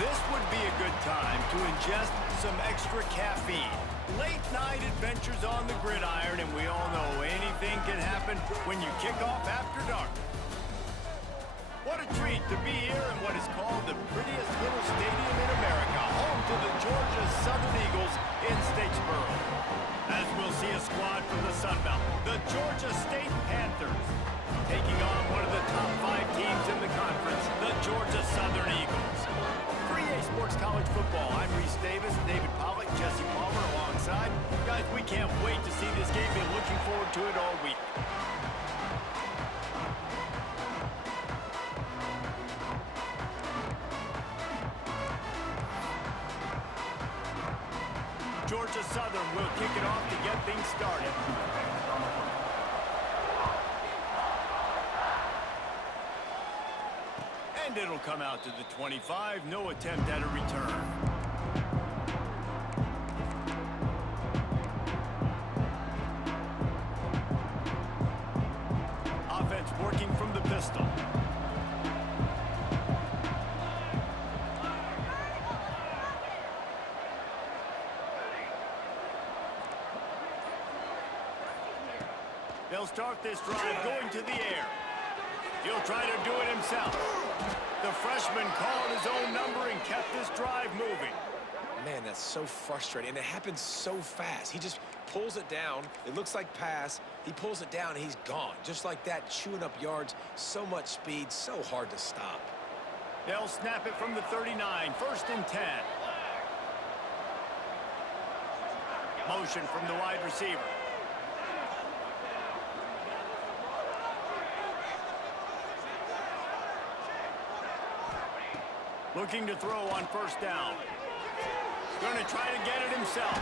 This would be a good time to ingest some extra caffeine. Late night adventures on the gridiron, and we all know anything can happen when you kick off after dark. What a treat to be here in what is called the prettiest little stadium in America, home to the Georgia Southern Eagles in Statesboro. As we'll see a squad from the Sun Belt, the Georgia State Panthers, taking on one of the top 5 teams in the conference, the Georgia Southern Eagles. For EA Sports College Football, I'm Reese Davis, David Pollock, Jesse Palmer alongside. Guys, we can't wait to see this game. Been looking forward to it all week. Georgia Southern will kick it off to get things started. And it'll come out to the 25. No attempt at a return. Offense working from the pistol. They'll start this drive going to the air. He'll try to do it himself. The freshman called his own number and kept this drive moving. Man, that's so frustrating, and it happens so fast. He just pulls it down. It looks like pass. He pulls it down, and he's gone. Just like that, chewing up yards. So much speed, so hard to stop. They'll snap it from the 39, 1st and 10. Motion from the wide receiver. Looking to throw on 1st down. Going to try to get it himself.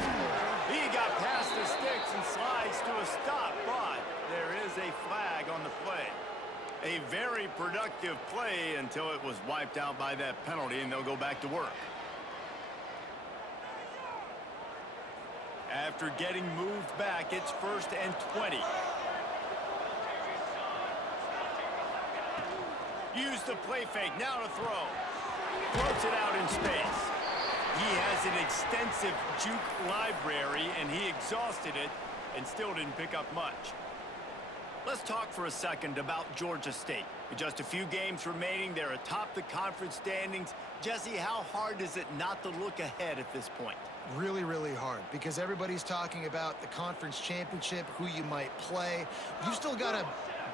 He got past the sticks and slides to a stop, but there is a flag on the play. A very productive play until it was wiped out by that penalty, and they'll go back to work. After getting moved back, it's 1st and 20. Use the play fake, now to throw. Floats it out in space. He has an extensive juke library, and he exhausted it and still didn't pick up much. Let's talk for a second about Georgia State. With just a few games remaining, they're atop the conference standings. Jesse, how hard is it not to look ahead at this point? Really, really hard, because everybody's talking about the conference championship, who you might play. You still got to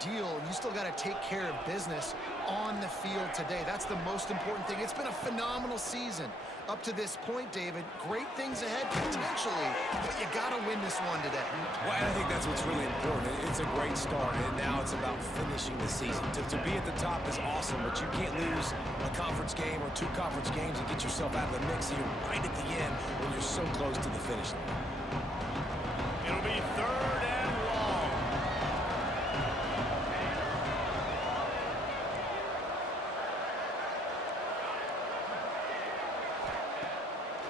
deal, and you still got to take care of business on the field today. That's the most important thing. It's been a phenomenal season up to this point, David. Great things ahead, potentially, but you got to win this one today. Well, and I think that's what's really important. It's a great start, and now it's about finishing the season. To be at the top is awesome, but you can't lose a conference game or 2 conference games and get yourself out of the mix here right at the end when you're so close to the finish line. It'll be 3rd and long.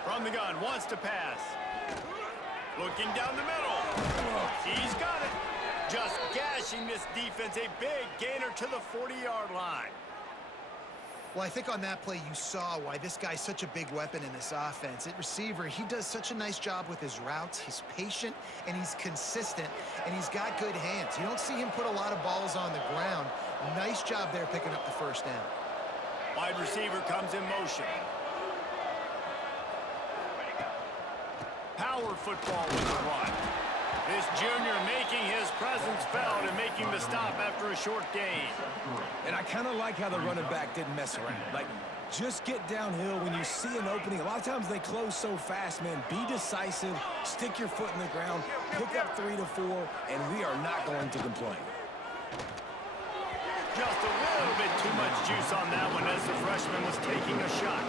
From the gun, wants to pass. Looking down the middle. He's got it. Just gashing this defense. A big gainer to the 40-yard line. Well, I think on that play you saw why this guy's such a big weapon in this offense. At receiver, he does such a nice job with his routes. He's patient, and he's consistent, and he's got good hands. You don't see him put a lot of balls on the ground. Nice job there picking up the 1st down. Wide receiver comes in motion. Power football with the run. This junior making his presence felt and making the stop after a short gain. And I kind of like how the running back didn't mess around. Like, just get downhill when you see an opening. A lot of times they close so fast, man. Be decisive, stick your foot in the ground, pick up 3 to 4, and we are not going to complain. Just a little bit too much juice on that one as the freshman was taking a shot.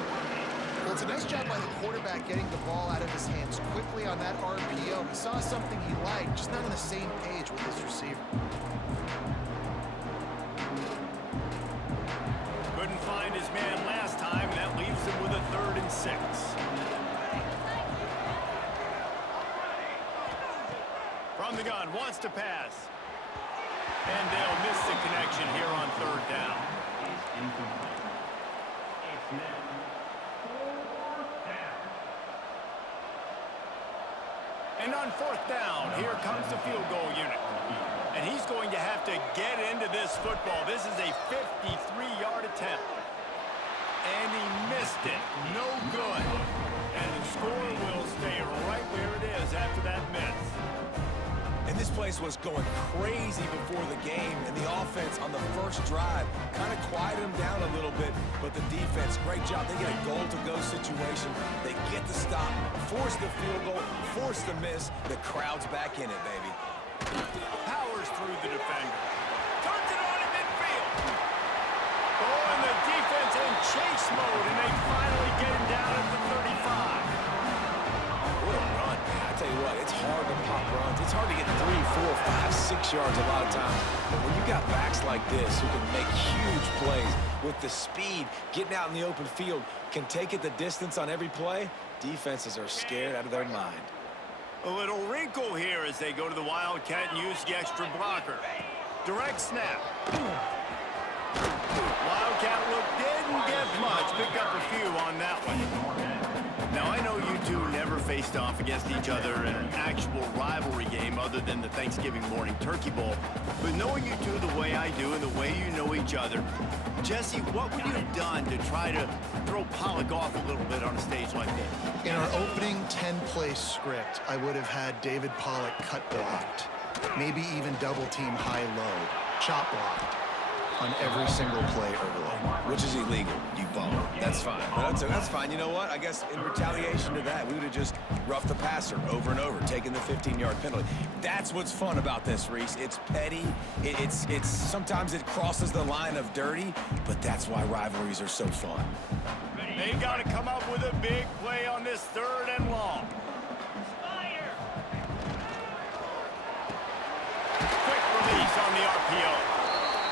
Well, it's a nice job by the quarterback getting the ball out of his hands quickly on that RPO. He saw something he liked, just not on the same page with his receiver. Couldn't find his man last time. That leaves him with a 3rd and 6. From the gun, wants to pass. And they'll miss the connection here on 3rd down. And on fourth down, here comes the field goal unit. And he's going to have to get into this football. This is a 53-yard attempt. And he missed it. No good. And the score will stay right where it is after that miss. And this place was going crazy before the game, and the offense on the first drive kind of quieted them down a little bit, but the defense, great job. They get a goal-to-go situation. They get the stop, force the field goal, force the miss. The crowd's back in it, baby. Powers through the defender. Turns it on in midfield. Oh, and the defense in chase mode, and they finally get him down at the 35. What a run, man. I tell you what, it's hard to pop runs. It's hard to get 3, 4, 5, 6 yards a lot of times. But when you got backs like this who can make huge plays with the speed, getting out in the open field, can take it the distance on every play, defenses are scared out of their mind. A little wrinkle here as they go to the Wildcat and use the extra blocker. Direct snap. Wildcat didn't get much. Picked up a few on that one. Now, I know you two never faced off against each other in an actual rivalry game other than the Thanksgiving morning Turkey Bowl. But knowing you two the way I do and the way you know each other, Jesse, what would you have done to try to throw Pollock off a little bit on a stage like this? In our opening 10-play script, I would have had David Pollock cut blocked, maybe even double-team high-low, chop blocked on every single play early. Which is illegal, you bum. That's fine. But that's fine. You know what? I guess in retaliation to that, we would have just roughed the passer over and over, taking the 15-yard penalty. That's what's fun about this, Reese. It's petty. It's sometimes it crosses the line of dirty, but that's why rivalries are so fun. They got to come up with a big play on this 3rd and long. Quick release on the RPO.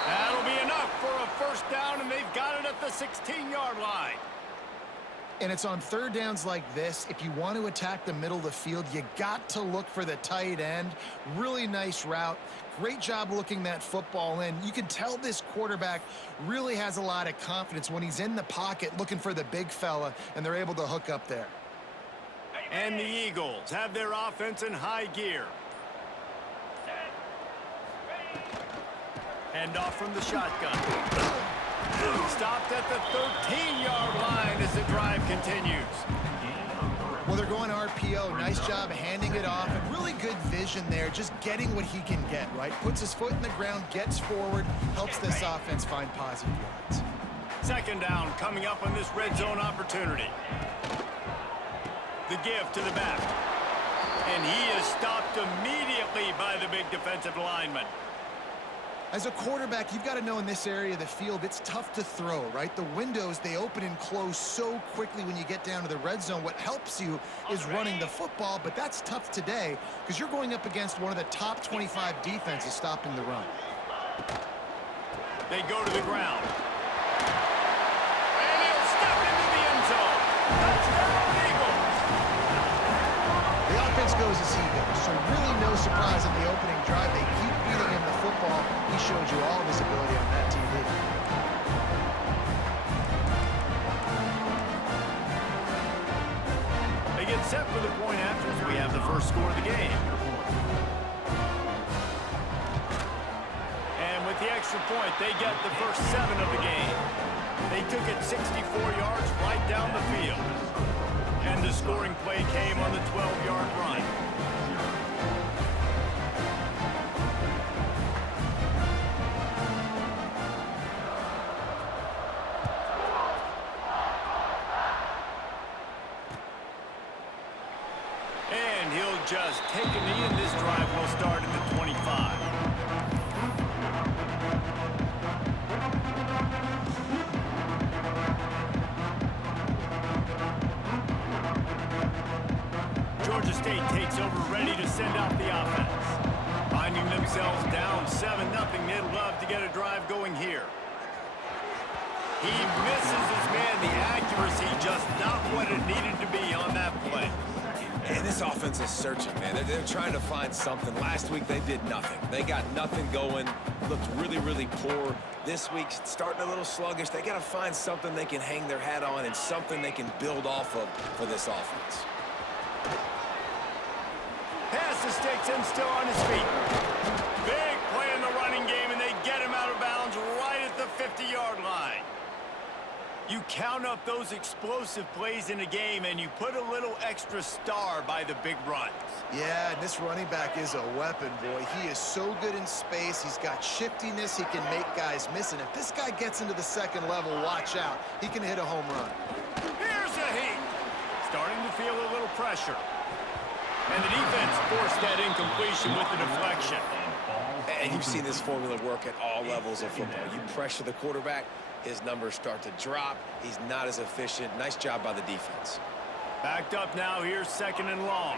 That'll be enough for a first down, and they've got it at the 16-yard line. And it's on 3rd downs like this. If you want to attack the middle of the field, you got to look for the tight end. Really nice route. Great job looking that football in. You can tell this quarterback really has a lot of confidence when he's in the pocket looking for the big fella, and they're able to hook up there. And the Eagles have their offense in high gear. Hand off from the shotgun. Stopped at the 13-yard line as the drive continues. Well, they're going RPO. Nice job handing it off. And really good vision there, just getting what he can get, right? Puts his foot in the ground, gets forward, helps this offense find positive yards. 2nd down coming up on this red zone opportunity. The give to the back. And he is stopped immediately by the big defensive lineman. As a quarterback, you've got to know in this area of the field, it's tough to throw, right? The windows, they open and close so quickly when you get down to the red zone. What helps you is running the football, but that's tough today because you're going up against one of the top 25 defenses stopping the run. They go to the ground. And he'll step into the end zone. Touchdown, Eagles! The offense goes as he goes, so really no surprise in the opening drive. They keep feeding him the football. He showed you all of his ability on that TV. They get set for the point after as we have the first score of the game. And with the extra point, they get the first 7 of the game. They took it 64 yards right down the field. And the scoring play came on the 12-yard run. And he'll just take a knee, and this drive will start at the 25. Georgia State takes over, ready to send out the offense. Finding themselves down 7-0, they'd love to get a drive going here. He misses his man. The accuracy just not what it needed to be on that play. And this offense is searching, man. They're trying to find something. Last week, they did nothing. They got nothing going. Looked really, really poor. This week, starting a little sluggish. They got to find something they can hang their hat on and something they can build off of for this offense. Past the sticks and still on his feet. Big play in the running game, and they get him out of bounds right at the 50-yard line. You count up those explosive plays in a game, and you put a little extra star by the big runs. Yeah, and this running back is a weapon, boy. He is so good in space. He's got shiftiness. He can make guys miss. And if this guy gets into the second level, watch out. He can hit a home run. Here's a heat. Starting to feel a little pressure. And the defense forced that incompletion with the deflection. And you've seen this formula work at all levels of football. You pressure the quarterback, his numbers start to drop. He's not as efficient. Nice job by the defense. Backed up now. Here's 2nd and long.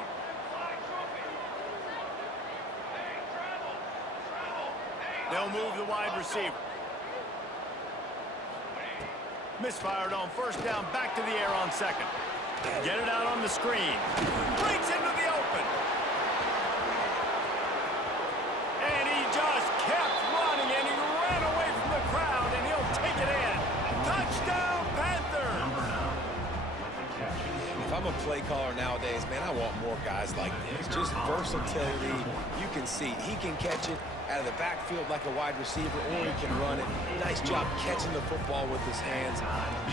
They'll move the wide receiver. Misfired on 1st down. Back to the air on 2nd. Get it out on the screen. Breaks into the open. And he just kept running, and he ran away from the crowd, and he'll take it in. Touchdown, Panthers! If I'm a play caller nowadays, man, I want more guys like this. Just versatility. You can see he can catch it out of the backfield like a wide receiver, or he can run it. Nice job catching the football with his hands,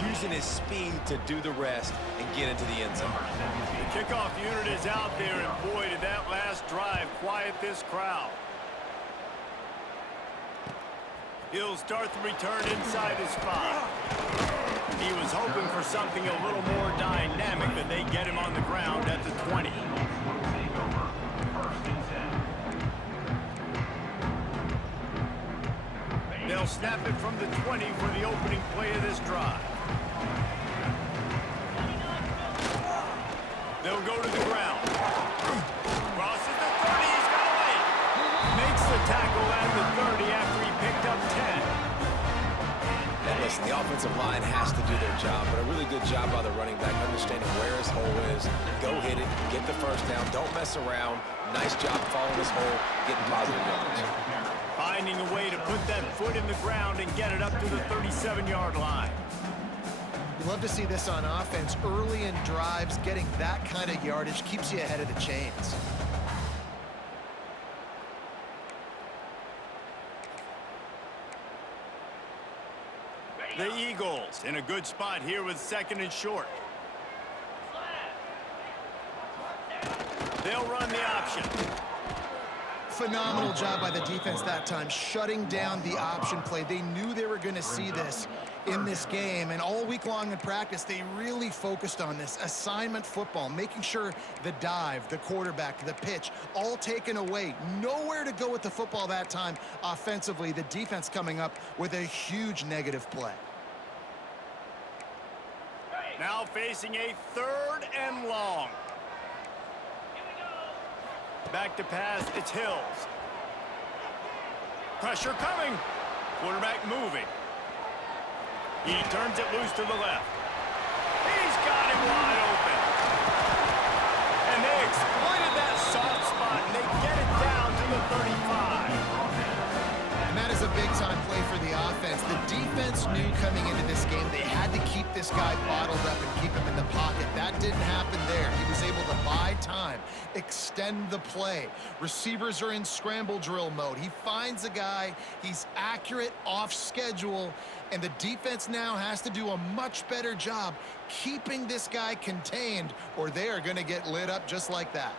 using his speed to do the rest and get into the end zone. The kickoff unit is out there, and boy, did that last drive quiet this crowd. He'll start the return inside his 5. He was hoping for something a little more dynamic, but they get him on the ground at the 20. They'll snap it from the 20 for the opening play of this drive. They'll go to the ground. Crosses the 30, he's got away. Makes the tackle at the 30 after he picked up 10. And listen, the offensive line has to do their job, but a really good job by the running back, understanding where his hole is. Go hit it, get the 1st down, don't mess around. Nice job following his hole, getting positive yards. Finding a way to put that foot in the ground and get it up to the 37-yard line. You love to see this on offense. Early in drives, getting that kind of yardage keeps you ahead of the chains. The Eagles in a good spot here with 2nd and short. They'll run the option. Phenomenal job by the defense that time, shutting down the option play. They knew they were going to see this in this game, and all week long in practice, they really focused on this assignment football, making sure the dive, the quarterback, the pitch, all taken away. Nowhere to go with the football that time offensively. The defense coming up with a huge negative play. Now facing a 3rd and long. Back to pass, it's Hills. Pressure coming. Quarterback moving. He turns it loose to the left. He's got him wide open. And they exploited that soft spot, and they get it down to the 35. And that is a big-time play for the offense. The defense knew coming into this game they had to keep this guy bottled up and keep him in the pocket. That didn't happen there. He was able to buy time, extend the play. Receivers are in scramble drill mode. He finds a guy, he's accurate, off schedule, and the defense now has to do a much better job keeping this guy contained, or they are going to get lit up just like that.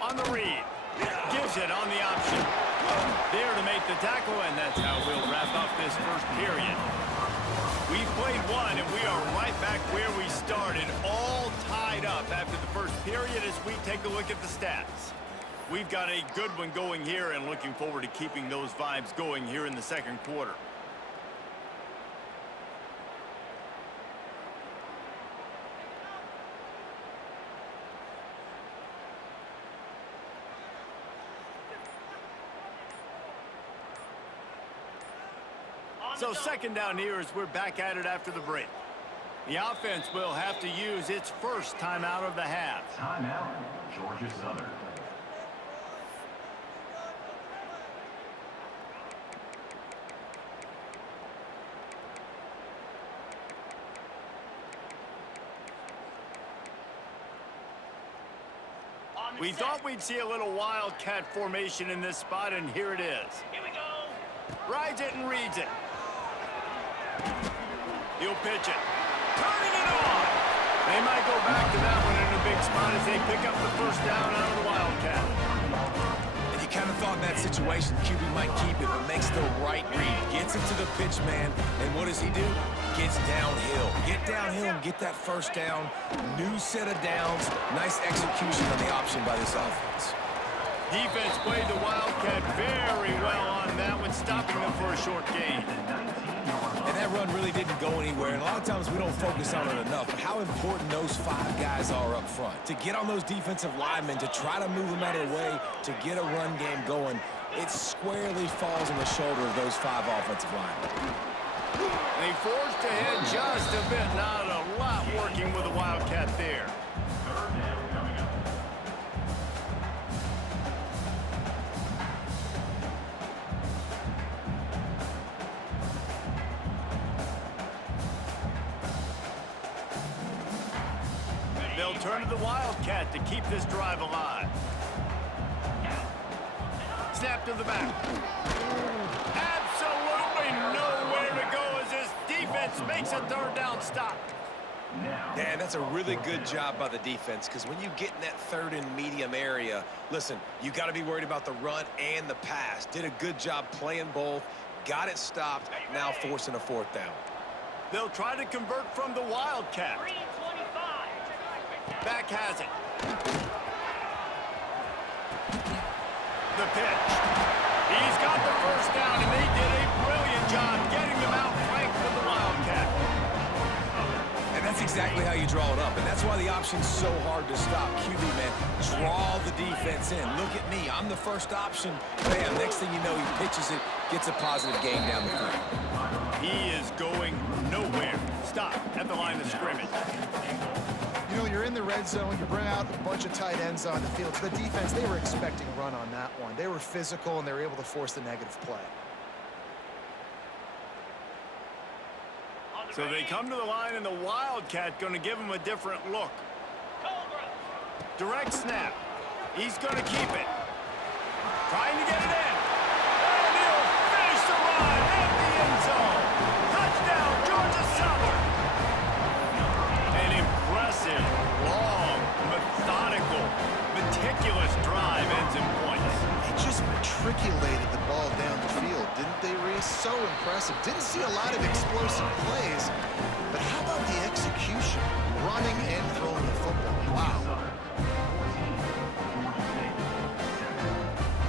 On the read. Gives it on the option. There to make the tackle, and that's how we'll wrap up this 1st period. We've played one, and we are right back where we started, all tied up after the 1st period as we take a look at the stats. We've got a good one going here, and looking forward to keeping those vibes going here in the 2nd quarter. So 2nd down here as we're back at it after the break. The offense will have to use its 1st timeout of the half. Timeout, Georgia Southern. We thought we'd see a little Wildcat formation in this spot, and here it is. Here we go. Rides it and reads it. He'll pitch it. Turning it on. They might go back to that one in a big spot as they pick up the first down out of the Wildcat. And you kind of thought in that situation QB might keep it, but makes the right read. Gets it to the pitch man, and what does he do? Gets downhill. Get downhill and get that first down. New set of downs. Nice execution on the option by this offense. Defense played the Wildcat very well on that one, stopping them for a short gain. And that run really didn't go anywhere, and a lot of times we don't focus on it enough, but how important those 5 guys are up front. To get on those defensive linemen, to try to move them out of the way, to get a run game going, it squarely falls on the shoulder of those 5 offensive linemen. They forced ahead just a bit, not a lot working with the Wildcat there. They'll turn to the Wildcat to keep this drive alive. Snap to the back. Absolutely nowhere to go as this defense makes a third down stop. Yeah, that's a really good job by the defense, because when you get in that third and medium area, listen, you got to be worried about the run and the pass. Did a good job playing both, got it stopped, now forcing a 4th down. They'll try to convert from the Wildcat. 3-25. Back has it. The pitch. He's got the first down, and they did a brilliant job getting them out flanked with the Wildcat. And that's exactly how you draw it up, and that's why the option's so hard to stop. QB, man, draw the defense in. Look at me. I'm the first option. Bam, next thing you know, he pitches it, gets a positive gain down the field. He is going nowhere. Stop at the line of scrimmage. You know, you're in the red zone, you bring out a bunch of tight ends on the field. The defense, they were expecting a run on that one. They were physical, and they were able to force the negative play. So they come to the line, and the Wildcat going to give him a different look. Direct snap. He's going to keep it. Trying to get it in. And he'll finish the run in the end zone. Touchdown, Georgia Southern. An impressive, long, methodical, meticulous drive ends in points. They just matriculated the ball down the field, didn't they, Reese? So impressive. Didn't see a lot of explosive plays, but how about the execution? Running and throwing the football. Wow.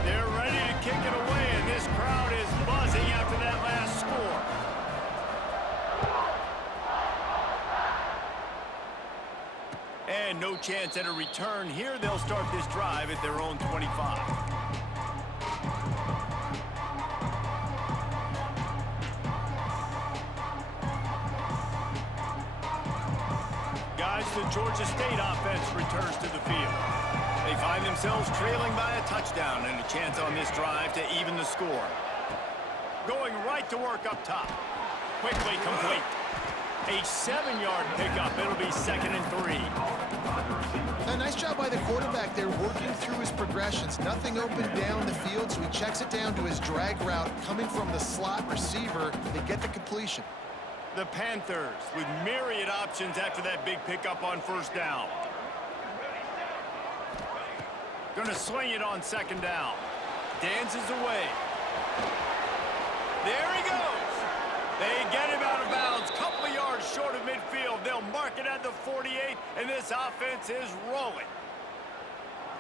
They're ready to kick it away, and this crowd is buzzing after that last score. And no chance at a return here. They'll start this drive at their own 25. Guys, the Georgia State offense returns to the field. They find themselves trailing by a touchdown and a chance on this drive to even the score. Going right to work up top. Quickly complete. A 7-yard pickup. It'll be 2nd and 3. A nice job by the quarterback there, working through his progressions. Nothing open down the field, so he checks it down to his drag route. Coming from the slot receiver, they get the completion. The Panthers with myriad options after that big pickup on first down. Going to swing it on 2nd down. Dances away. There he goes. They get him out of bounds. Couple of yards short of midfield. They'll mark it at the 48, and this offense is rolling.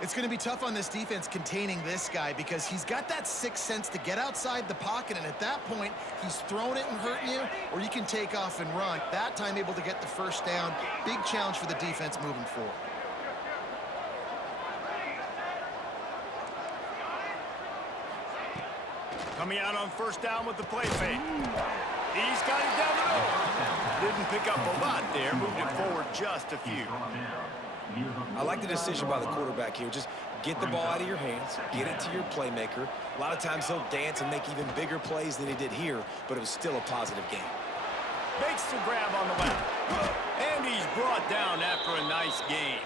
It's going to be tough on this defense containing this guy because he's got that sixth sense to get outside the pocket, and at that point, he's throwing it and hurting you, or you can take off and run. That time able to get the first down. Big challenge for the defense moving forward. Coming out on first down with the play fake. He's got it down the middle. Didn't pick up a lot there. Moved it forward just a few. I like the decision by the quarterback here. Just get the ball out of your hands, get it to your playmaker. A lot of times he'll dance and make even bigger plays than he did here, but it was still a positive game. Makes the grab on the left. And he's brought down after a nice gain.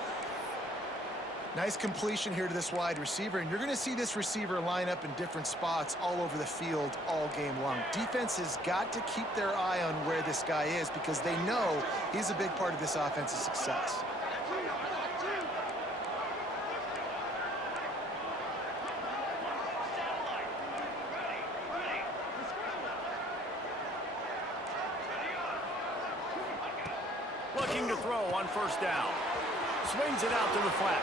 Nice completion here to this wide receiver, and you're going to see this receiver line up in different spots all over the field all game long. Defense has got to keep their eye on where this guy is because they know he's a big part of this offense's success. Looking to throw on first down. Swings it out to the flat.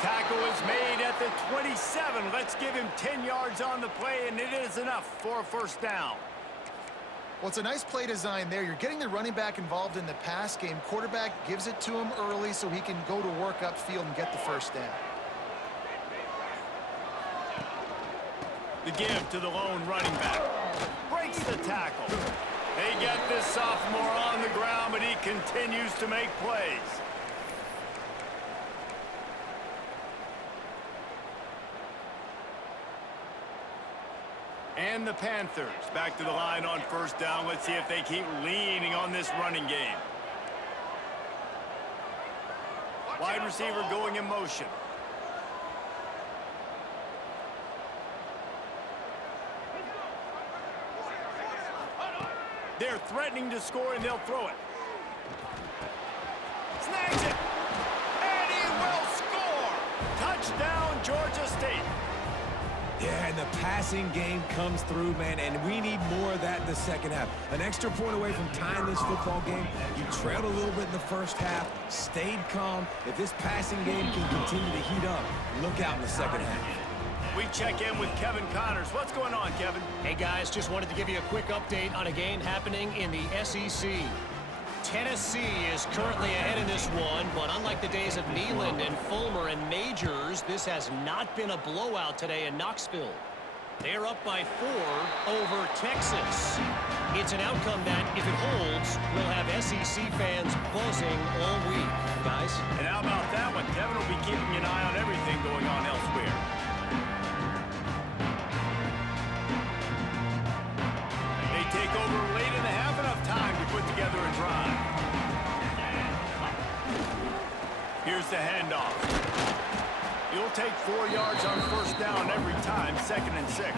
Tackle is made at the 27. Let's give him 10 yards on the play, and it is enough for a first down. Well, it's a nice play design there. You're getting the running back involved in the pass game. Quarterback gives it to him early so he can go to work upfield and get the first down. The give to the lone running back. Breaks the tackle. They get this sophomore on the ground, but he continues to make plays. And the Panthers back to the line on first down. Let's see if they keep leaning on this running game. Wide receiver going in motion. They're threatening to score, and they'll throw it. Snags it. And he will score. Touchdown, Georgia State. Yeah, and the passing game comes through, man, and we need more of that in the second half. An extra point away from tying this football game. You trailed a little bit in the first half, stayed calm. If this passing game can continue to heat up, look out in the second half. We check in with Kevin Connors. What's going on, Kevin? Hey, guys, just wanted to give you a quick update on a game happening in the SEC. Tennessee is currently ahead in this one, but unlike the days of Neyland and Fulmer and Majors, this has not been a blowout today in Knoxville. They're up by 4 over Texas. It's an outcome that, if it holds, will have SEC fans buzzing all week. Guys? And how about that one? Kevin will be keeping an eye on everything going on elsewhere. They take over late in the half, enough time to put together a drive. Here's the handoff. You'll take 4 yards on first down every time, 2nd and 6.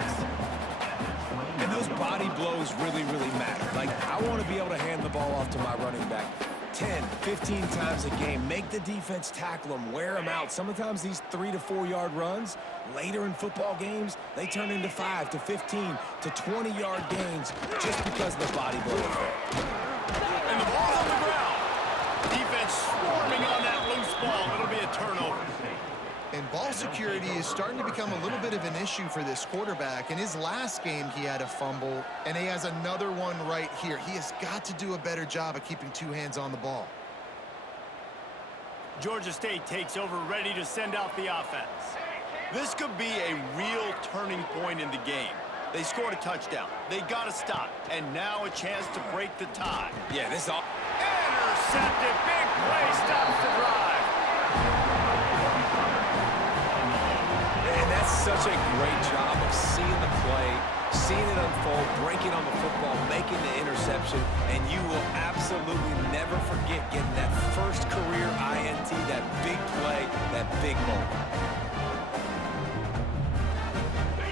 And those body blows really, really matter. Like, I want to be able to hand the ball off to my running back 10, 15 times a game. Make the defense tackle them, wear them out. Sometimes these 3 to 4 yard runs, later in football games, they turn into 5 to 15 to 20 yard gains just because of the body blow effect. And the ball's on the ground. Defense swarming on that loose ball. It'll be a turnover. And ball security is starting to become a little bit of an issue for this quarterback. In his last game, he had a fumble, and he has another one right here. He has got to do a better job of keeping 2 hands on the ball. Georgia State takes over, ready to send out the offense. This could be a real turning point in the game. They scored a touchdown. They got to stop. And now a chance to break the tie. Yeah, this all... Intercepted. Big play. Stops the drive. And that's such a great job of seeing the play, seeing it unfold, breaking on the football, making the interception, and you will absolutely never forget getting that first career INT, that big play, that big moment.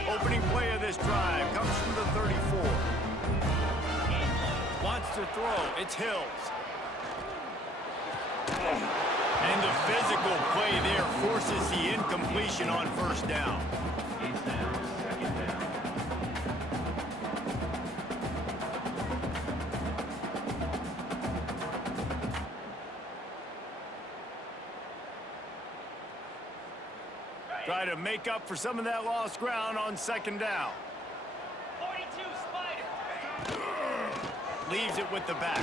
Opening play of this drive comes from the 34. Wants to throw. It's Hills. And the physical play there forces the incompletion on first down. Try to make up for some of that lost ground on second down. 42 Spider. Leaves it with the back.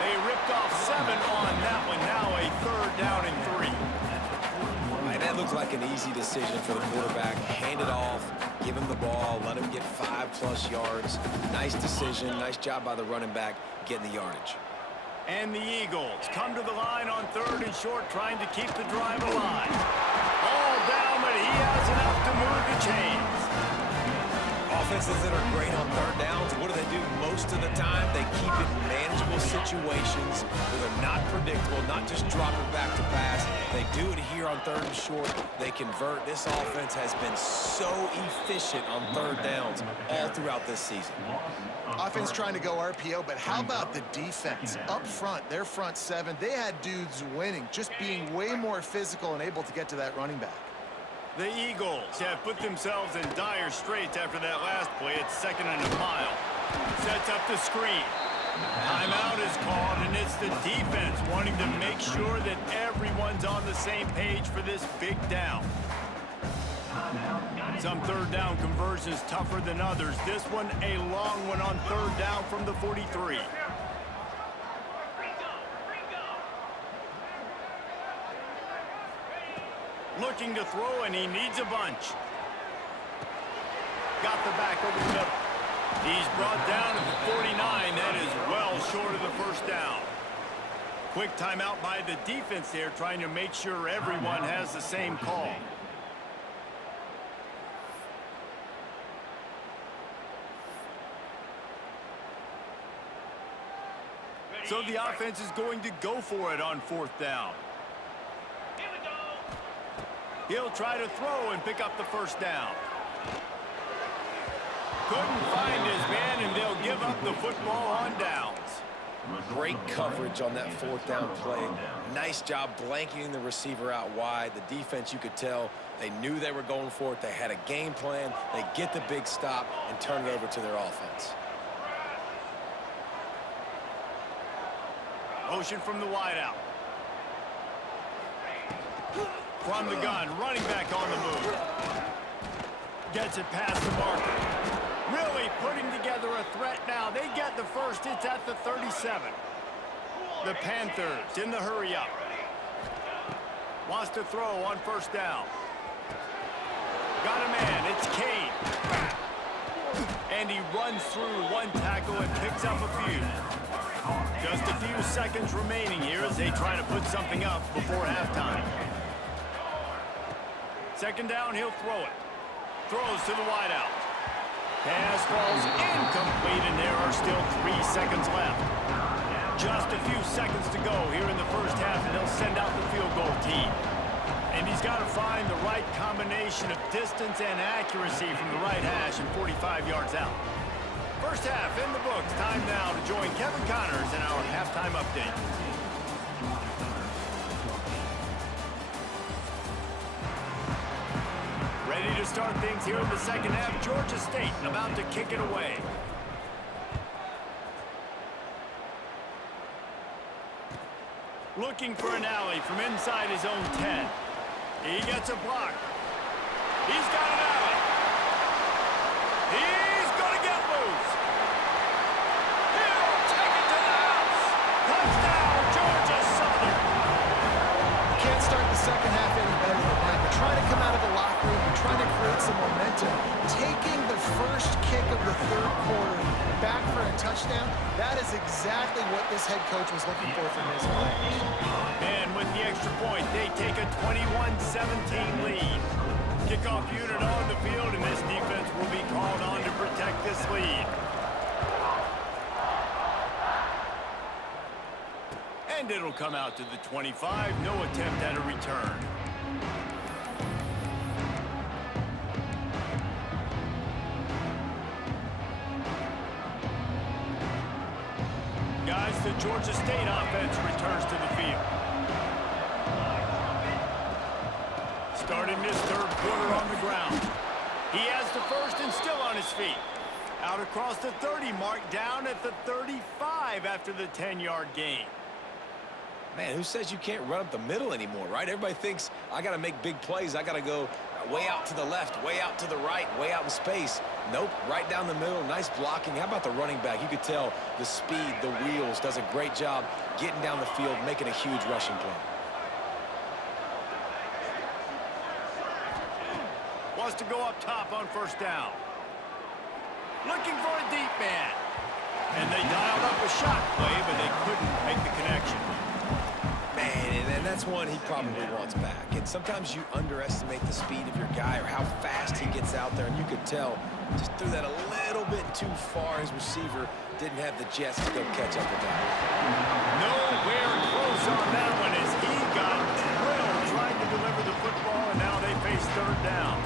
They ripped off 7 on that one. Now a 3rd down and 3. And that looks like an easy decision for the quarterback. Hand it off, give him the ball, let him get 5+ yards. Nice decision, nice job by the running back getting the yardage. And the Eagles come to the line on 3rd and short, trying to keep the drive alive. All down, but he has enough to move the chains. Offenses that are great on third downs, what do? Most of the time, they keep it in manageable situations where they're not predictable, not just dropping back to pass. They do it here on third and short. They convert. This offense has been so efficient on third downs all throughout this season. Offense trying to go RPO, but how about the defense? Up front, their front seven, they had dudes winning, just being way more physical and able to get to that running back. The Eagles have put themselves in dire straits after that last play. It's 2nd and a mile. Sets up the screen. Timeout is called, and it's the defense wanting to make sure that everyone's on the same page for this big down. Some third down conversions tougher than others. This one a long one on third down from the 43. Looking to throw, and he needs a bunch. Got the back over the middle. He's brought down at the 49. That is well short of the first down. Quick timeout by the defense there, trying to make sure everyone has the same call. So the offense is going to go for it on 4th down. He'll try to throw and pick up the first down. Couldn't find his man, and they'll give up the football on downs. Great coverage on that 4th down play. Nice job blanketing the receiver out wide. The defense, you could tell, they knew they were going for it. They had a game plan. They get the big stop and turn it over to their offense. Motion from the wideout. From the gun, running back on the move. Gets it past the marker. Really putting together a threat now. They get the first. It's at the 37. The Panthers in the hurry up. Wants to throw on 1st down. Got a man. It's Kane. And he runs through one tackle and picks up a few. Just a few seconds remaining here as they try to put something up before halftime. 2nd down, he'll throw it. Throws to the wideout. Pass falls incomplete, and there are still 3 seconds left. Just a few seconds to go here in the first half, and they'll send out the field goal team. And he's got to find the right combination of distance and accuracy from the right hash and 45 yards out. First half in the books. Time now to join Kevin Connors in our halftime update. Ready to start things here in the second half. Georgia State about to kick it away. Looking for an alley from inside his own 10. He gets a block. He's got an alley. He's going to get loose. He'll take it to the house. Touchdown, Georgia Southern. You can't start the second half any better than that. You're trying to come out of the locker room. You're trying to create some momentum. Taking the first kick of the 3rd quarter back for a touchdown, that is exactly what this head coach was looking for from his players. And with the extra point, they take a 21-17 lead. Kickoff unit on the field, and this defense will be called on to protect this lead. And it'll come out to the 25. No attempt at a return. Guys, the Georgia State offense returns to the field. Starting this 3rd quarter on the ground. He has the first and still on his feet. Out across the 30 mark, down at the 35 after the 10-yard gain. Man, who says you can't run up the middle anymore, right? Everybody thinks I got to make big plays. I got to go way out to the left, way out to the right, way out in space. Nope, right down the middle. Nice blocking. How about the running back? You could tell the speed, the wheels, does a great job getting down the field, making a huge rushing play. Wants to go up top on 1st down. Looking for a deep man. And they dialed up a shot play, but they couldn't make the connection. Man, and that's one he probably wants back. And sometimes you underestimate the speed of your guy or how fast he gets out there, and you could tell Just threw that a little bit too far. His receiver didn't have the jets to go catch up with that. Nowhere close on that one as he got drilled trying to deliver the football, and now they face third down.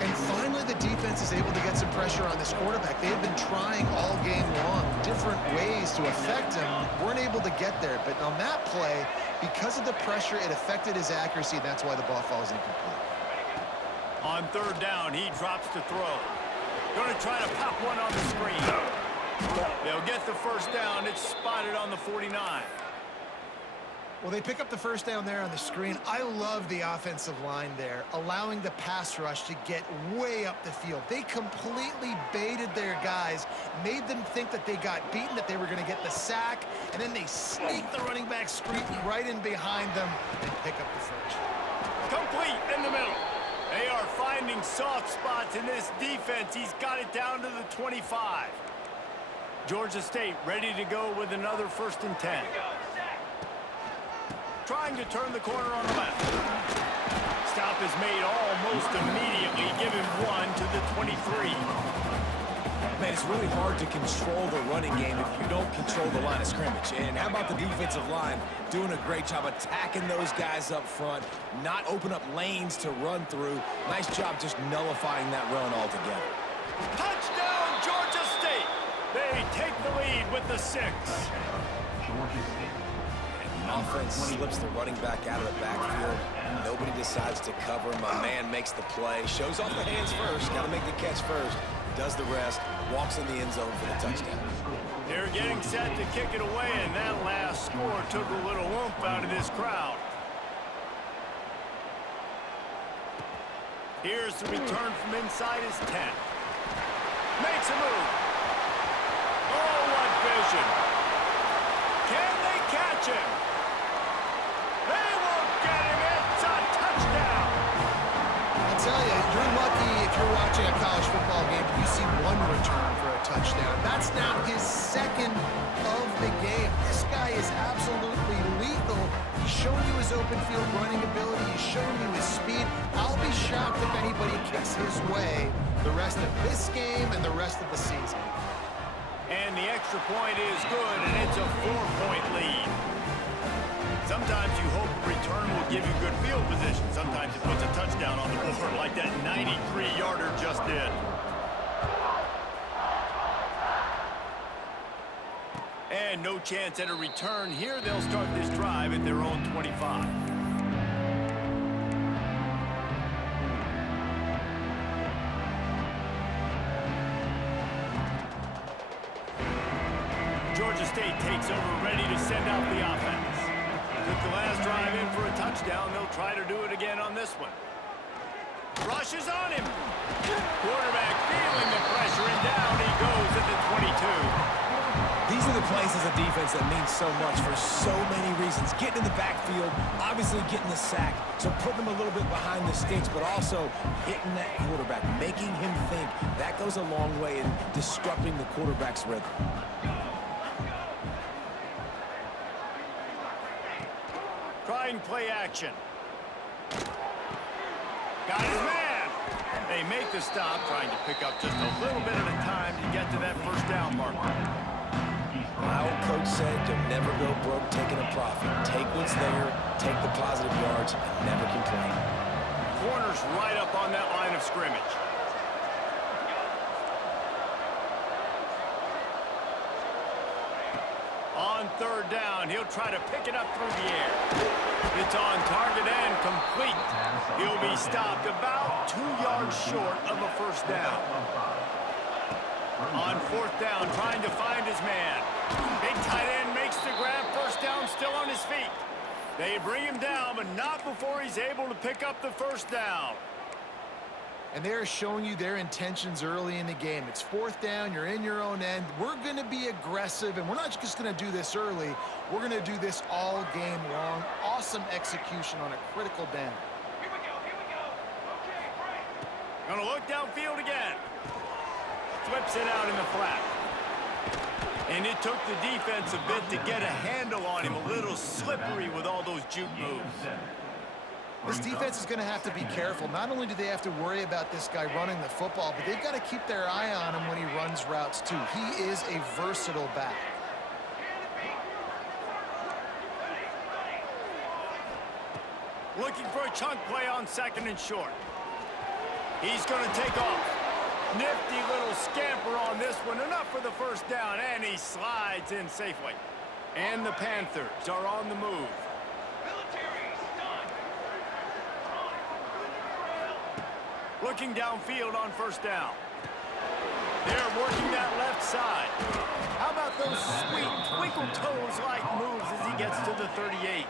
And finally, the defense is able to get some pressure on this quarterback. They've been trying all game long, different ways to affect him. Weren't able to get there. But on that play, because of the pressure, it affected his accuracy. That's why the ball falls incomplete. On third down, he drops to throw. Going to try to pop one on the screen. They'll get the first down. It's spotted on the 49. Well, they pick up the first down there on the screen. I love the offensive line there, allowing the pass rush to get way up the field. They completely baited their guys, made them think that they got beaten, that they were going to get the sack, and then they sneak the running back screen right in behind them and pick up the first. Complete in the middle. They are finding soft spots in this defense. He's got it down to the 25. Georgia State ready to go with another 1st and 10. Trying to turn the corner on the left. Stop is made almost immediately, giving one to the 23. Man, it's really hard to control the running game if you don't control the line of scrimmage. And how about the defensive line doing a great job attacking those guys up front, not open up lanes to run through. Nice job just nullifying that run altogether. Touchdown, Georgia State! They take the lead with the 6. Georgia State. Offense slips the running back out of the backfield. Nobody decides to cover him. My man makes the play. Shows off the hands first. Got to make the catch first. Does the rest. Walks in the end zone for the touchdown. They're getting set to kick it away, and that last score took a little oomph out of this crowd. Here's the return from inside his 10. Makes a move. Oh, what vision. Can they catch him? They won't get him. It's a touchdown. I tell you, you're lucky if you're watching a college football game and you see one return for a touchdown. That's now his 2nd of the game. This guy is absolutely lethal. He's shown you his open field running ability. He's shown you his speed. I'll be shocked if anybody kicks his way the rest of this game and the rest of the season. And the extra point is good, and it's a 4-point lead. Sometimes you hope a return will give you good field position. Sometimes it puts a touchdown on the board like that 93-yarder just did. And no chance at a return here. They'll start this drive at their own 25. Georgia State takes over, ready to send out the offense. Took the last drive in for a touchdown. They'll try to do it again on this one. Rushes on him. Quarterback feeling the pressure, and down he goes at the 22. These are the plays as a defense that mean so much for so many reasons. Getting in the backfield, obviously getting the sack, so putting them a little bit behind the sticks, but also hitting that quarterback, making him think. That goes a long way in disrupting the quarterback's rhythm. Trying play action. Got his man. They make the stop, trying to pick up just a little bit at a time to get to that 1st down marker. My old coach said, you'll never go broke taking a profit. Take what's there, take the positive yards, and never complain. Corner's right up on that line of scrimmage. On 3rd down, he'll try to pick it up through the air. It's on target and complete. He'll be stopped about 2 yards short of a 1st down. On 4th down, trying to find his man. Big tight end makes the grab. 1st down, still on his feet. They bring him down, but not before he's able to pick up the 1st down. And they're showing you their intentions early in the game. It's 4th down, you're in your own end. We're going to be aggressive, and we're not just going to do this early. We're going to do this all game long. Awesome execution on a critical down. Here we go. Okay, break. Gonna look downfield again. Flips it out in the flat. And it took the defense a bit to get a handle on him. A little slippery with all those juke moves. This defense is going to have to be careful. Not only do they have to worry about this guy running the football, but they've got to keep their eye on him when he runs routes too. He is a versatile back. Looking for a chunk play on 2nd and short. He's going to take off. Nifty little scamper on this one. Enough for the first down, and he slides in safely. And the Panthers are on the move. Looking downfield on 1st down. They're working that left side. How about those sweet twinkle toes-like moves as he gets to the 38?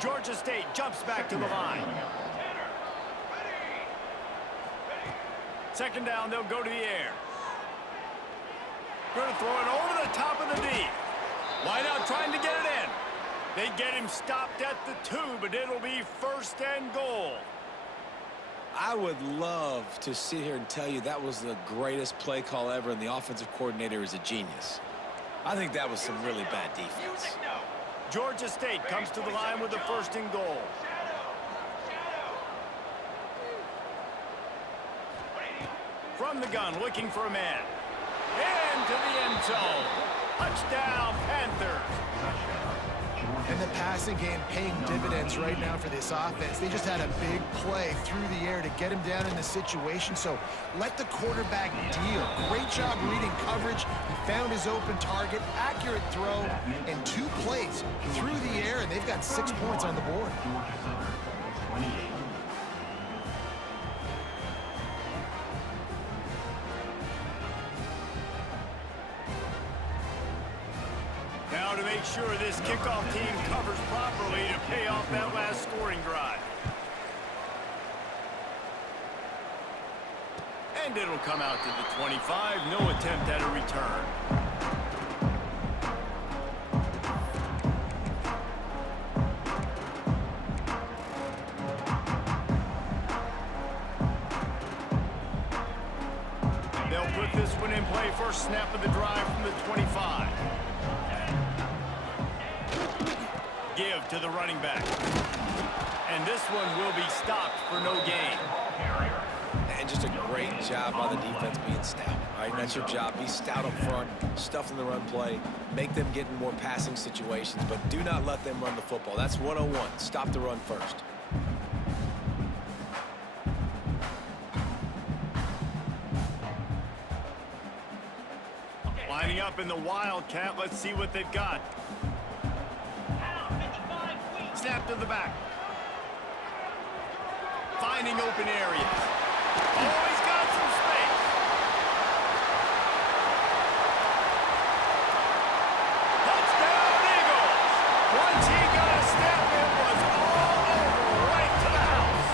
Georgia State jumps back to the line. 2nd down, they'll go to the air. Going to throw it over the top of the D. Wide out trying to get it in. They get him stopped at the 2, but it'll be 1st and goal. I would love to sit here and tell you that was the greatest play call ever, and the offensive coordinator is a genius. I think that was some really bad defense. Georgia State comes to the line with a 1st and goal. From the gun, looking for a man. Into the end zone. Touchdown, Panthers. And the passing game paying dividends right now for this offense. They just had a big play through the air to get him down in the situation. So let the quarterback deal. Great job reading coverage. He found his open target, accurate throw, and 2 plays through the air, and they've got 6 points on the board. Now to make sure this kickoff team covers properly to pay off that last scoring drive. And it'll come out to the 25. No attempt at a return. They'll put this one in play. First snap of the drive from the 25. Give to the running back. And this one will be stopped for no gain. And just a great job by the defense being stout. All right, that's your job. Be stout up front, stuff in the run play, make them get in more passing situations, but do not let them run the football. That's 101. Stop the run first. Lining up in the Wildcat. Let's see what they've got. Snap to the back. Finding open areas. Oh, he's got some space. Touchdown, Eagles. Once he got a step, it was all over right to the house.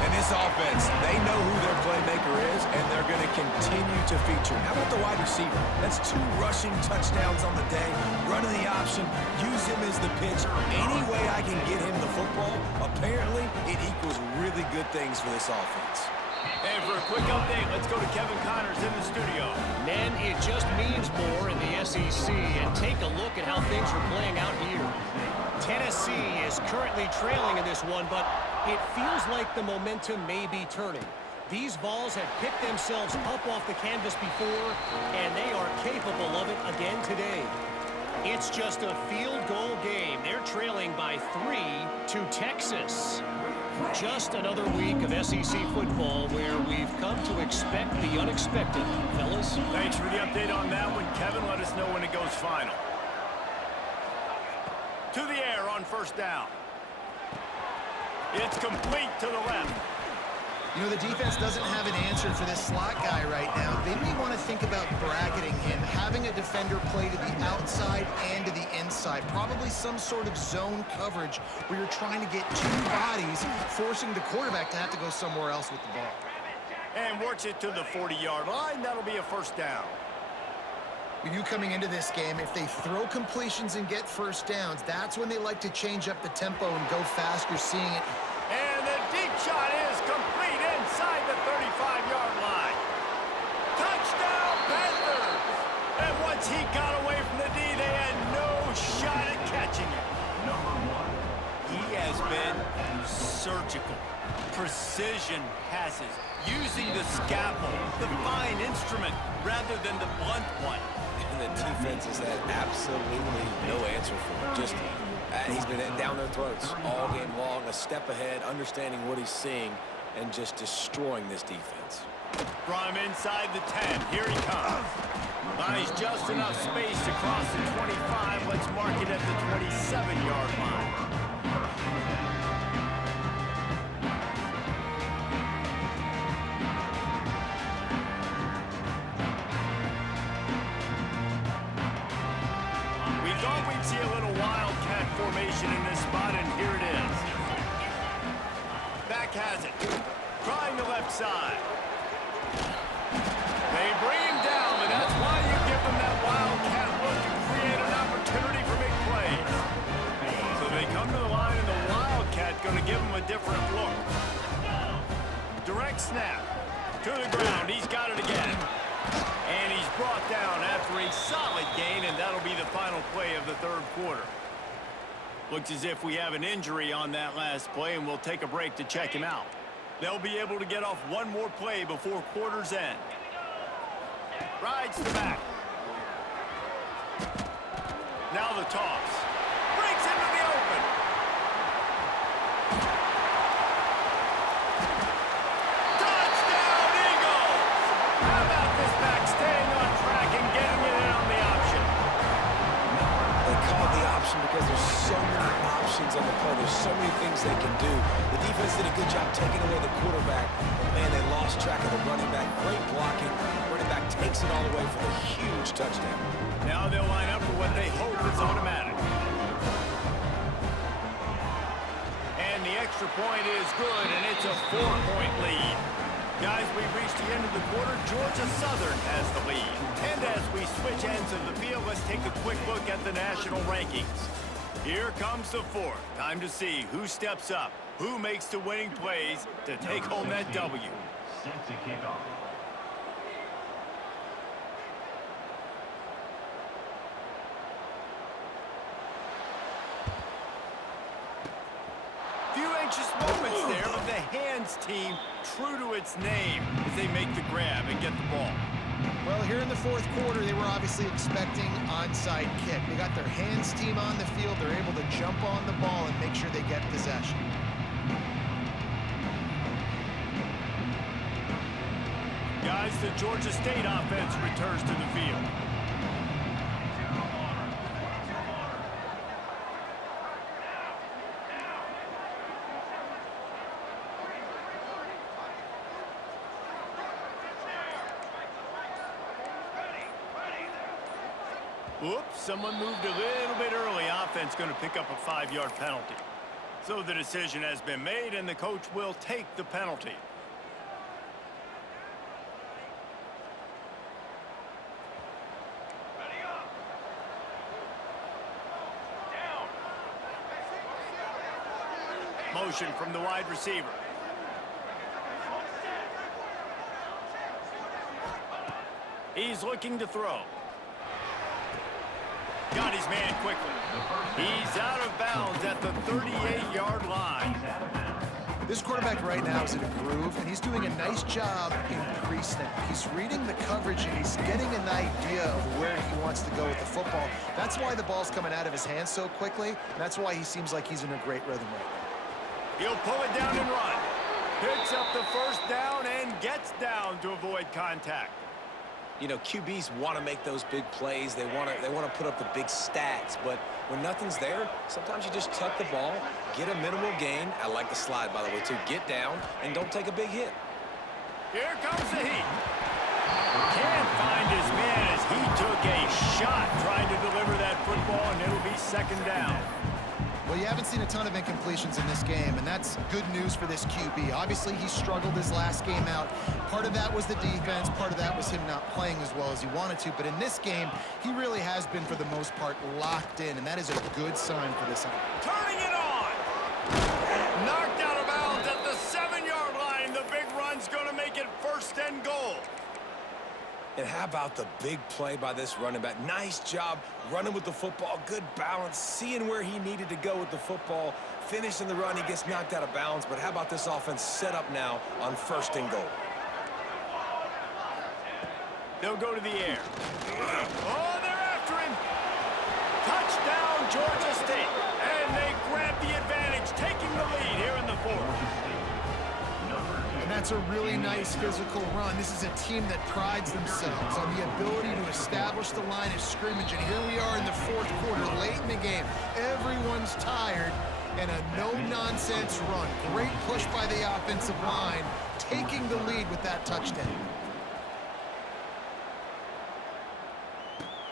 And this offense, they know who their playmaker is, and they're going to continue to feature. How about the wide receiver? That's 2 rushing touchdowns on the day. Running the option, use him as the pitch. Any way I can get him the football, apparently it equals really good things for this offense. And for a quick update, let's go to Kevin Connors in the studio. Man, it just means more in the SEC, and take a look at how things are playing out here. Tennessee is currently trailing in this one, but it feels like the momentum may be turning. These Vols have picked themselves up off the canvas before, and they are capable of it again today. It's just a field goal game. They're trailing by 3 to Texas. Just another week of SEC football where we've come to expect the unexpected. Fellas? Thanks for the update on that one, Kevin. Let us know when it goes final. To the air on 1st down. It's complete to the left. You know, the defense doesn't have an answer for this slot guy right now. They may want to think about bracketing him, having a defender play to the outside and to the inside. Probably some sort of zone coverage where you're trying to get 2 bodies, forcing the quarterback to have to go somewhere else with the ball. And works it to the 40-yard line. That'll be a 1st down. When you coming into this game, if they throw completions and get 1st downs, that's when they like to change up the tempo and go fast. You're seeing it. And the deep shot is complete inside the 35-yard line. Touchdown, Panthers! And once he got away from the D, they had no shot at catching him. He has has been surgical. Precision passes, using the scalpel, the fine instrument, rather than the blunt one. And the defense has had absolutely no answer for him. Just, he's been down their throats all game long, a step ahead, understanding what he's seeing, and just destroying this defense. From inside the 10, here he comes. Buys just enough space to cross the 25. Let's mark it at the 27-yard line. We thought we'd see a little Wildcat formation in this spot, and here it is. Back has it. Trying the left side. They bring him down, and that's why you give them that Wildcat look to create an opportunity for big plays. So they come to the line, and the Wildcat going to give them a different look. Direct snap to the ground. He's got it again. And he's brought down after a solid gain, and that'll be the final play of the third quarter. Looks as if we have an injury on that last play, and we'll take a break to check him out. They'll be able to get off one more play before quarter's end. Rides the back. Now the toss. Breaks into the open. Touchdown, Eagles! How about this back staying on track and getting it in on the option? They called the option because there's so many options on the play. There's so many things they can do. The defense did a good job taking away the quarterback. But, man, they lost track of the running back. Great blocking. Running back takes it all the way for the huge touchdown. Now they'll line up for what they hope is automatic. And the extra point is good, and it's a 4-point lead. Guys, we've reached the end of the quarter. Georgia Southern has the lead. And as we switch ends of the field, let's take a quick look at the national rankings. Here comes the fourth. Time to see who steps up, who makes the winning plays to take home that W. Set to kick off. Few anxious moments there, but the hands team true to its name as they make the grab and get the ball. Well, here in the fourth quarter, they were obviously expecting onside kick. They got their hands team on the field. They're able to jump on the ball and make sure they get possession. Guys, the Georgia State offense returns to the field. Oops, someone moved a little bit early. Offense going to pick up a 5-yard penalty. So the decision has been made, and the coach will take the penalty. Ready up. Down. Motion from the wide receiver. He's looking to throw. Got his man quickly. He's out of bounds at the 38-yard line. This quarterback right now is in a groove, and he's doing a nice job in pre-snap. He's reading the coverage, and he's getting an idea of where he wants to go with the football. That's why the ball's coming out of his hands so quickly, and that's why he seems like he's in a great rhythm right now. He'll pull it down and run. Picks up the first down and gets down to avoid contact. You know, QBs want to make those big plays. They want to put up the big stats. But when nothing's there, sometimes you just tuck the ball, get a minimal gain. I like the slide, by the way, too. Get down and don't take a big hit. Here comes the heat. Can't find his man as he took a shot trying to deliver that football, and it'll be second down. Well, you haven't seen a ton of incompletions in this game, and that's good news for this QB. Obviously, he struggled his last game out. Part of that was the defense. Part of that was him not playing as well as he wanted to. But in this game, he really has been, for the most part, locked in, and that is a good sign for this team. Turning it on. Knocked out of bounds at the 7-yard line. The big run's going to make it first and goal. And how about the big play by this running back? Nice job running with the football, good balance, seeing where he needed to go with the football, finishing the run. He gets knocked out of bounds, but how about this offense set up now on 1st and goal? They'll go to the air. Oh, they're after him. Touchdown, Georgia State. And they grab the advantage, taking the lead here in the 4th. And that's a really nice physical run. This is a team that prides themselves on the ability to establish the line of scrimmage. And here we are in the 4th quarter, late in the game. Everyone's tired, and a no-nonsense run. Great push by the offensive line, taking the lead with that touchdown.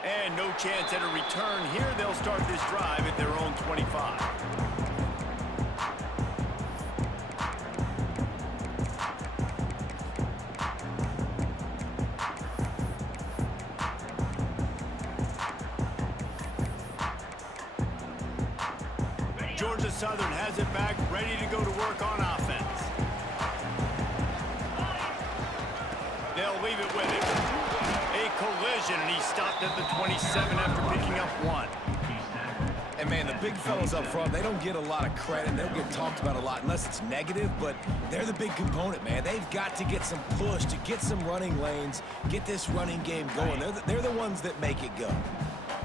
And no chance at a return here. They'll start this drive at their own 25. Georgia Southern has it back, ready to go to work on offense. They'll leave it with him. A collision, and he stopped at the 27 after picking up 1. And, man, the big fellas up front, they don't get a lot of credit. They don't get talked about a lot unless it's negative, but they're the big component, man. They've got to get some push, to get some running lanes, get this running game going. They're the ones that make it go.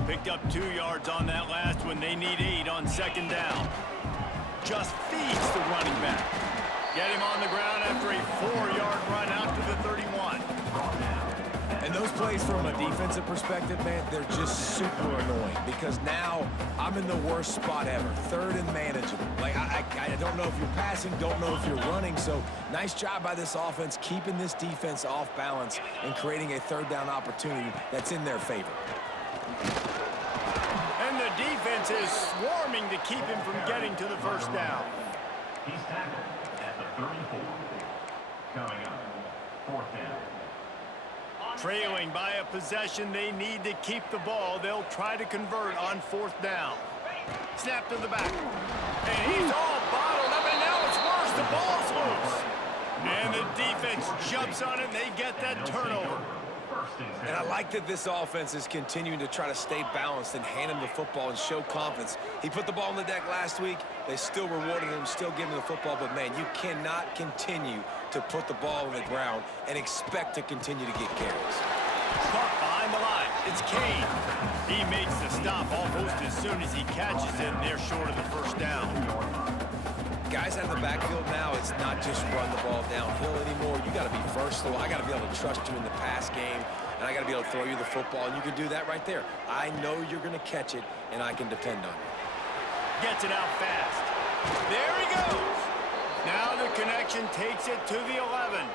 Picked up 2 yards on that last one. They need 8 on 2nd down. Just feeds the running back. Get him on the ground after a 4-yard run out to the 31. And those plays from a defensive perspective, man, they're just super annoying because now I'm in the worst spot ever. 3rd and manageable. Like, I don't know if you're passing, don't know if you're running. So nice job by this offense keeping this defense off balance and creating a 3rd down opportunity that's in their favor. And the defense is swarming to keep him from getting to the 1st down. He's tackled at the 34. Coming up, 4th down. Trailing by a possession, they need to keep the ball. They'll try to convert on 4th down. Snap to the back. And he's all bottled up, and now it's worse. The ball's loose. And the defense jumps on it, and they get that turnover. And I like that this offense is continuing to try to stay balanced and hand him the football and show confidence. He put the ball on the deck last week. They still rewarded him, still giving him the football. But, man, you cannot continue to put the ball on the ground and expect to continue to get carries. Caught behind the line. It's Kane. He makes the stop almost as soon as he catches it, and they're short of the 1st down. Guys out of the backfield now, it's not just run the ball downhill anymore. You got to be versatile. I got to be able to trust you in the pass game, and I got to be able to throw you the football, and you can do that right there. I know you're going to catch it, and I can depend on you. Gets it out fast. There he goes. Now the connection takes it to the 11.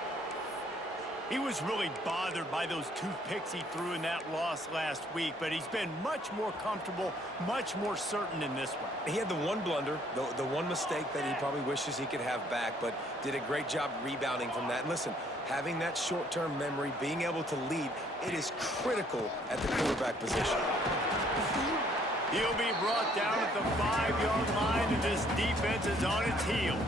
He was really bothered by those 2 picks he threw in that loss last week, but he's been much more comfortable, much more certain in this one. He had the one blunder, the one mistake that he probably wishes he could have back, but did a great job rebounding from that. And listen, having that short-term memory, being able to lead, it is critical at the quarterback position. He'll be brought down at the 5-yard line, and this defense is on its heels.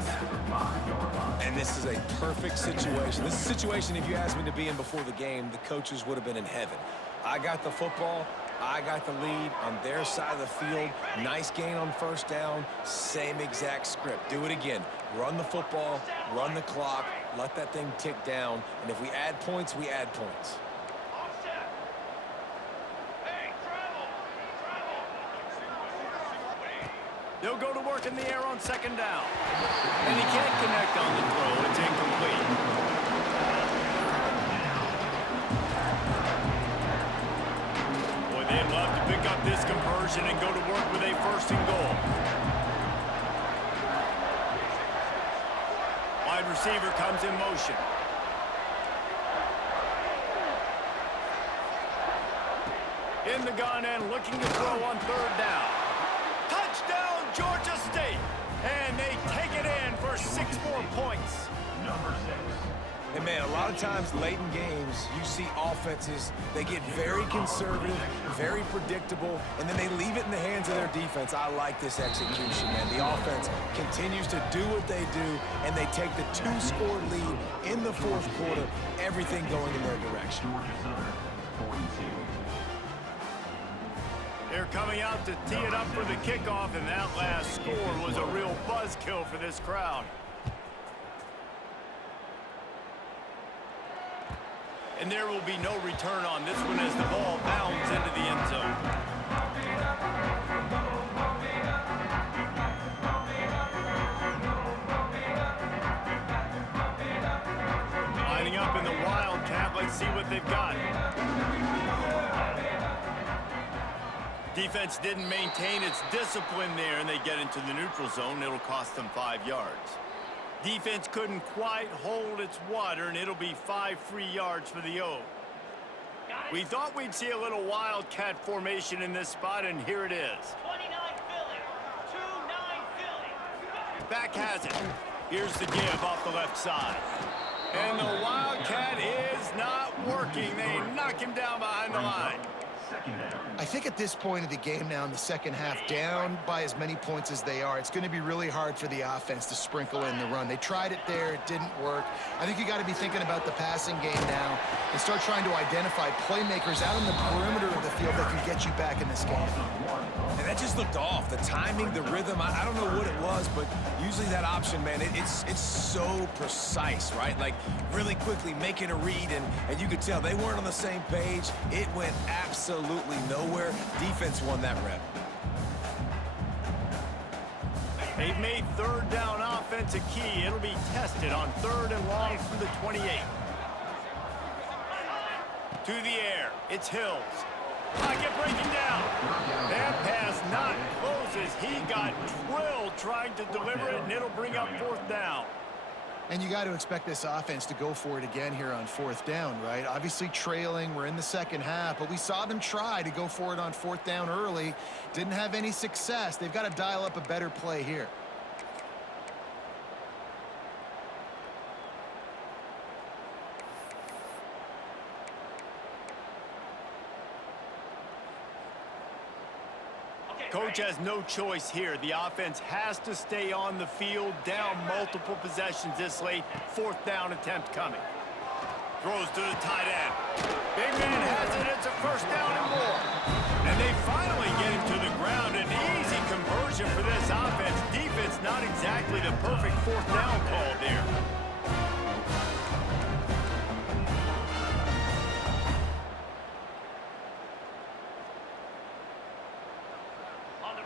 And this is a perfect situation. This is a situation, if you asked me to be in before the game, the coaches would have been in heaven. I got the football. I got the lead on their side of the field. Nice gain on 1st down. Same exact script. Do it again. Run the football, run the clock, let that thing tick down. And if we add points, we add points. They'll go to work in the air on 2nd down. And he can't connect on the throw. It's incomplete. Boy, they'd love to pick up this conversion and go to work with a 1st and goal. Wide receiver comes in motion. In the gun and looking to throw on 3rd down. Touchdown, Georgia State. And they take it in for 6 more points. Number 6. And, man, a lot of times late in games, you see offenses, they get very conservative, very predictable, and then they leave it in the hands of their defense. I like this execution, man. The offense continues to do what they do, and they take the 2-score lead in the fourth quarter, everything going in their direction. They're coming out to tee it up for the kickoff, and that last score was a real buzzkill for this crowd. And there will be no return on this one as the ball bounds into the end zone. Lining up in the Wildcat, let's see what they've got. Defense didn't maintain its discipline there, and they get into the neutral zone. It'll cost them 5 yards. Defense couldn't quite hold its water, and it'll be 5 free yards for the O. We thought we'd see a little Wildcat formation in this spot, and here it is. 29 Philly, 2-9 Philly. Back has it. Here's the give off the left side. And the Wildcat is not working. They knock him down behind the line. I think at this point of the game now in the second half, down by as many points as they are, it's going to be really hard for the offense to sprinkle in the run. They tried it there. It didn't work. I think you got to be thinking about the passing game now and start trying to identify playmakers out on the perimeter of the field that can get you back in this game. And that just looked off. The timing, the rhythm, I don't know what it was, but usually that option, man, it's so precise, right? Like really quickly making a read, and you could tell they weren't on the same page. It went absolutely nowhere. Defense won that rep. They've made third down offense a key. It'll be tested on 3rd and long from the 28. To the air. It's Hills. Pocket breaking down. That pass not closes. He got drilled trying to deliver it, and it'll bring up 4th down. And you got to expect this offense to go for it again here on 4th down, right? Obviously trailing, we're in the second half, but we saw them try to go for it on 4th down early. Didn't have any success. They've got to dial up a better play here. Coach has no choice here. The offense has to stay on the field, down multiple possessions this late. 4th down attempt coming. Throws to the tight end. Big man has it. It's a 1st down and more. And they finally get him to the ground. An easy conversion for this offense. Defense not exactly the perfect 4th down call there.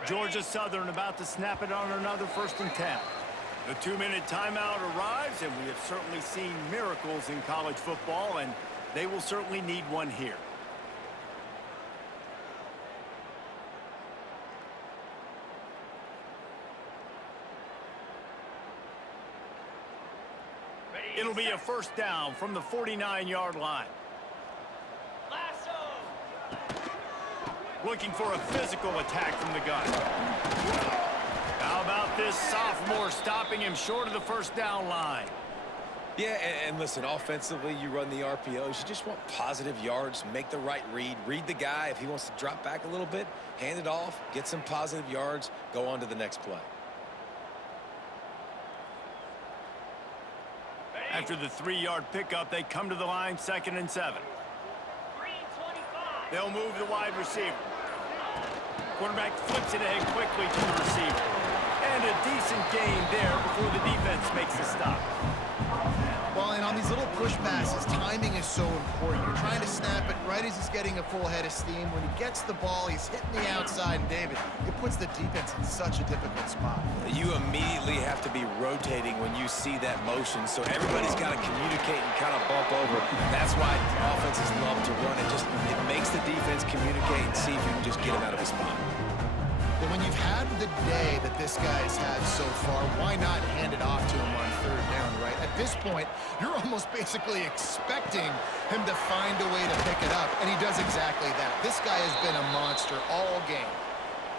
Georgia Southern about to snap it on another 1st and 10. The 2-minute timeout arrives, and we have certainly seen miracles in college football, and they will certainly need one here. It'll be a 1st down from the 49-yard line. Looking for a physical attack from the gun. How about this sophomore stopping him short of the 1st down line? Yeah, and listen, offensively, you run the RPOs. You just want positive yards, make the right read the guy. If he wants to drop back a little bit, hand it off, get some positive yards, go on to the next play. After the 3-yard pickup, they come to the line 2nd and 7. They'll move the wide receiver. Quarterback flips it ahead quickly to the receiver. And a decent gain there before the defense makes the stop. Well, and on these little push passes, timing is so important. You're trying to snap it right as he's getting a full head of steam. When he gets the ball, he's hitting the outside, and David, it puts the defense in such a difficult spot. You immediately have to be rotating when you see that motion, so everybody's got to communicate and kind of bump over. That's why offenses love to run it. It makes the defense communicate and see if you can just get him out of his spot. But when you've had the day that this guy's had so far, why not hand it off to him on 3rd down, right? At this point, you're almost basically expecting him to find a way to pick it up, and he does exactly that. This guy has been a monster all game.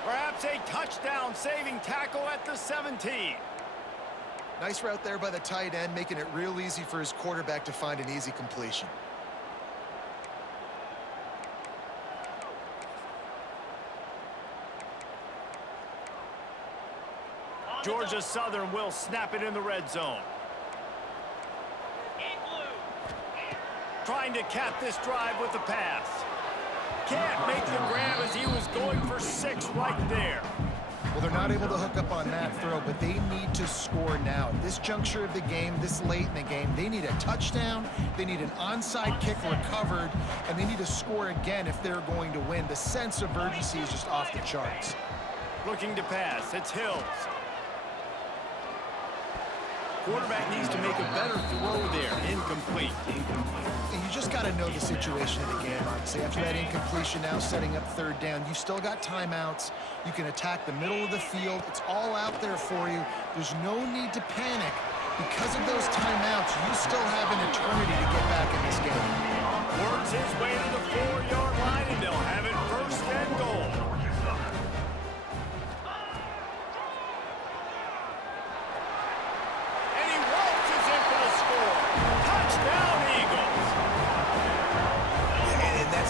Perhaps a touchdown-saving tackle at the 17. Nice route there by the tight end, making it real easy for his quarterback to find an easy completion. Georgia Southern will snap it in the red zone. Trying to cap this drive with the pass. Can't make the grab as he was going for 6 right there. Well, they're not able to hook up on that throw, but they need to score now. At this juncture of the game, this late in the game, they need a touchdown, they need an onside kick recovered, and they need to score again if they're going to win. The sense of urgency is just off the charts. Looking to pass, it's Hills. Quarterback needs to make a better throw there. Incomplete. And you just got to know the situation of the game, obviously. After that incompletion, now setting up 3rd down. You've still got timeouts. You can attack the middle of the field. It's all out there for you. There's no need to panic. Because of those timeouts, you still have an eternity to get back in this game. Works his way to the 4-yard line, and they'll have it 1st and goal.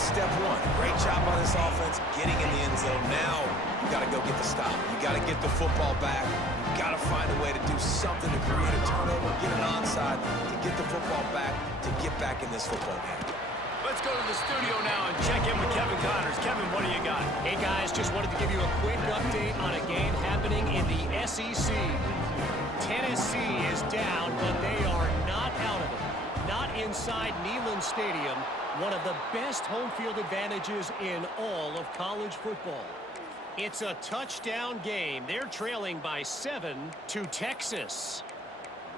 Step one, great job on this offense, getting in the end zone. Now, you got to go get the stop. You got to get the football back. You got to find a way to do something to create a turnover, get an onside, to get the football back, to get back in this football game. Let's go to the studio now and check in with Kevin Connors. Kevin, what do you got? Hey, guys, just wanted to give you a quick update on a game happening in the SEC. Tennessee is down, but they are not out of it. Not inside Neyland Stadium, one of the best home field advantages in all of college football. It's a touchdown game. They're trailing by 7 to Texas.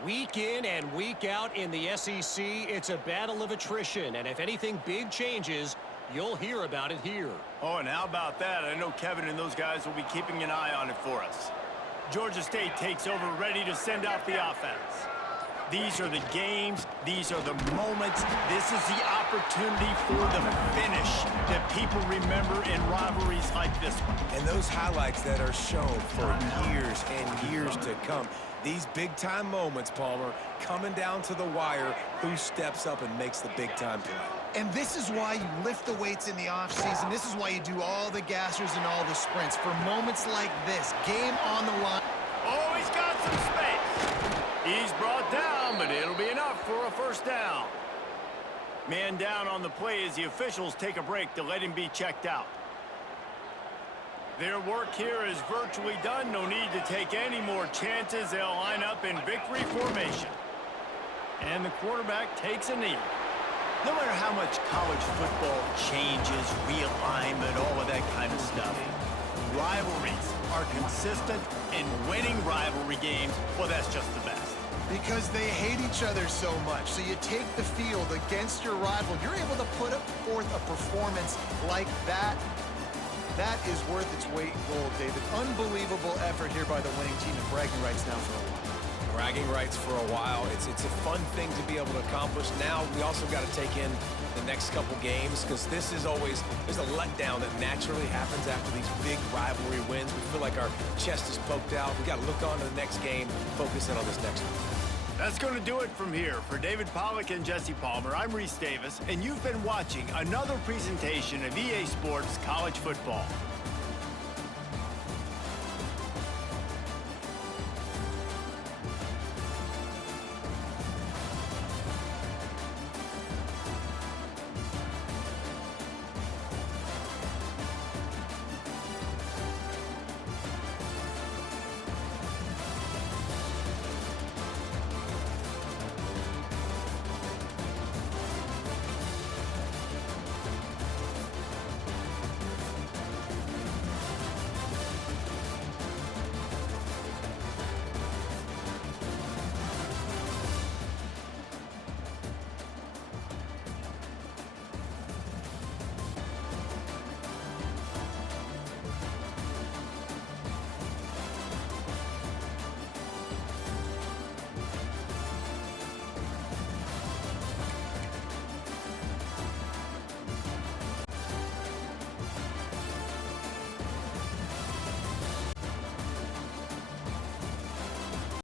Week in and week out in the SEC, it's a battle of attrition, and if anything big changes, you'll hear about it here. Oh, and how about that? I know Kevin and those guys will be keeping an eye on it for us. Georgia State takes over, ready to send out the offense. These are the games. These are the moments. This is the opportunity for the finish that people remember in rivalries like this one. And those highlights that are shown for years and years to come. These big-time moments, Palmer, coming down to the wire, who steps up and makes the big-time play. And this is why you lift the weights in the offseason. This is why you do all the gassers and all the sprints. For moments like this, game on the line. Oh, he's got some space. He's brought down, but it'll be enough for a 1st down. Man down on the play as the officials take a break to let him be checked out. Their work here is virtually done. No need to take any more chances. They'll line up in victory formation. And the quarterback takes a knee. No matter how much college football changes, realignment, all of that kind of stuff, rivalries are consistent, and winning rivalry games, well, that's just the best. Because they hate each other so much. So you take the field against your rival. You're able to put forth a performance like that. That is worth its weight in gold, David. Unbelievable effort here by the winning team, and bragging rights now for a while. Bragging rights for a while. It's a fun thing to be able to accomplish. Now we also got to take in the next couple games, because this is always, there's a letdown that naturally happens after these big rivalry wins. We feel like our chest is poked out. We got to look on to the next game, focus in on this next one. That's going to do it from here. For David Pollack and Jesse Palmer, I'm Reese Davis, and you've been watching another presentation of EA Sports College Football.